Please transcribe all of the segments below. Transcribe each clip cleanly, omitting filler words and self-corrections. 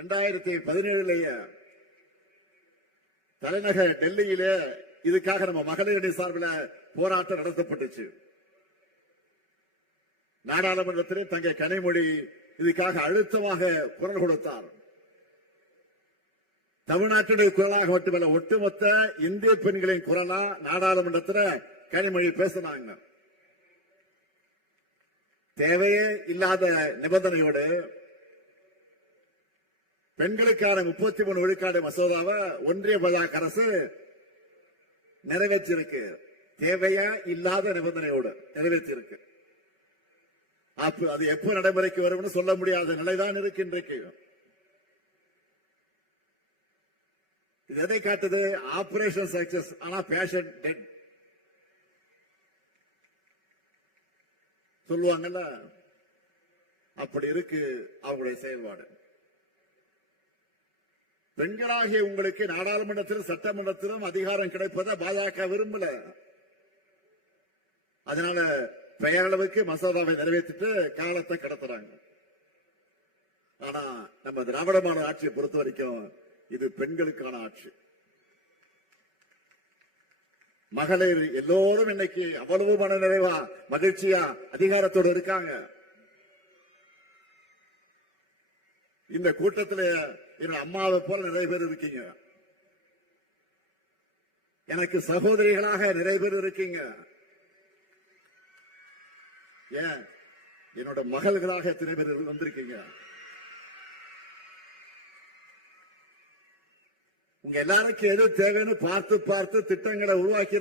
2017 தலைநகர் டெல்லியிலே இதுக்காக நம்ம மகளிரணி சார்பில் போராட்டம் நடத்தப்பட்டுச்சு. நாடாளுமன்றத்திலே தங்கை கனிமொழி இதுக்காக அழுத்தமாக குரல் கொடுத்தார். தமிழ்நாட்டுடைய குரலாக மட்டுமல்ல, ஒட்டுமொத்த இந்திய பெண்களின் குரலா நாடாளுமன்றத்தில் கனிமொழி பேசினாங்க. தேவையே இல்லாத நிபந்தனையோடு பெண்களுக்கான 33 விழுக்காடு மசோதாவை ஒன்றிய பாஜக அரசு நிறைவேற்றியிருக்கு. தேவையா இல்லாத நிபந்தனையோடு நிறைவேற்றியிருக்கு. அது எப்ப நடைமுறைக்கு வரும் சொல்ல முடியாத நிலைதான் இருக்கு இன்றைக்கு. இது எதை காட்டுது? ஆபரேஷன் சக்சஸ், ஆனா பேஷன் டெட் சொல்லுவாங்கல்ல, அப்படி இருக்கு அவங்களுடைய செயல்பாடு. பெண்களாகிய உங்களுக்கு நாடாளுமன்றத்திலும் சட்டமன்றத்திலும் அதிகாரம் கிடைப்பதை பாஜக விரும்பல. அதனால பெயரளவுக்கு மசோதாவை நிறைவேற்றிட்டு காலத்தை கடத்துறாங்க. ஆனா நம்ம திராவிட மாடல் ஆட்சியை பொறுத்த வரைக்கும் இது பெண்களுக்கான ஆட்சி. மகளிர் எல்லோரும் இன்னைக்கு அவ்வளவு மன நிறைவா மகிழ்ச்சியா அதிகாரத்தோடு இருக்காங்க. இந்த கூட்டத்தில் என் அம்மாவை போல நிறைய பேர் இருக்கீங்க. எனக்கு சகோதரிகளாக நிறைய பேர் இருக்கீங்க. ஏன் என்னோட மகள்களாக எத்தனை பேர் வந்திருக்கீங்க. உங்க எல்லாருக்கும் எது தேவைன்னு பார்த்து பார்த்து திட்டங்களை உருவாக்கி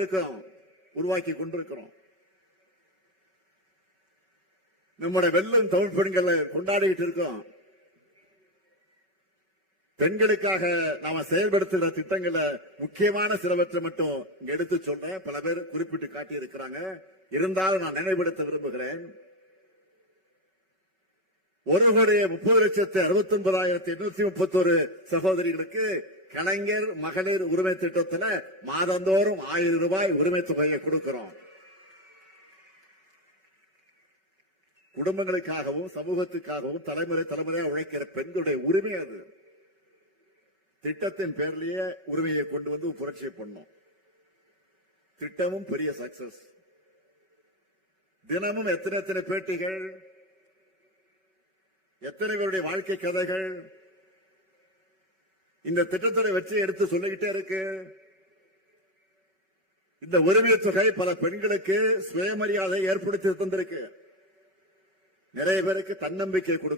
கொண்டிருக்கிறோம். நம்முடைய வெள்ளம் தமிழ் பெண்களை கொண்டாடிட்டு இருக்கோம். பெண்களுக்காக நாம செயல்படுத்துகிற திட்டங்களை முக்கியமான சிலவற்றை மட்டும் இங்க எடுத்து சொல்றேன். பல பேர் குறிப்பிட்டு காட்டி இருக்கிறாங்க. இருந்தாலும் நான் நினைவுபடுத்த விரும்புகிறேன். 1,30,69,831 சகோதரிகளுக்கு கலைஞர் மகளிர் உரிமை திட்டத்தில் மாதந்தோறும் 1000 ரூபாய் உரிமை தொகையை கொடுக்கிறோம். குடும்பங்களுக்காகவும் சமூகத்துக்காகவும் தலைமுறையாக உழைக்கிற பெண்களுடைய உரிமை அது. திட்டத்தின் பேர்லயே உரிமையை கொண்டு வந்து புரட்சியை பண்ணோம். திட்டமும் பெரிய சக்சஸ். தினமும் எத்தனை பேட்டிகள், எத்தனை பேருடைய வாழ்க்கை கதைகள் இந்த திட்டத்தை வச்சு எடுத்து சொல்லிக்கிட்டே இருக்கு. இந்த உரிமை தொகை பல பெண்களுக்கு சுயமரியாதை ஏற்படுத்தி தந்திருக்கு. நிறைய பேருக்கு தன்னம்பிக்கை கொடுக்கும்.